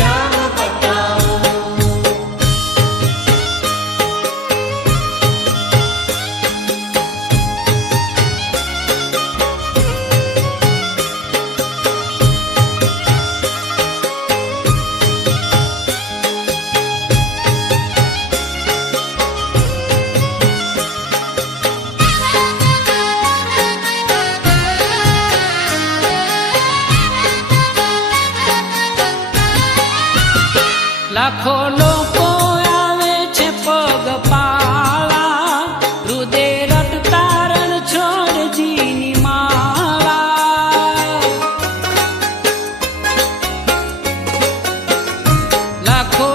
Yeah. લાખો લોકો આવે છે પગ પાળા રુદેર તારણ છોડજી ની માળા લાખો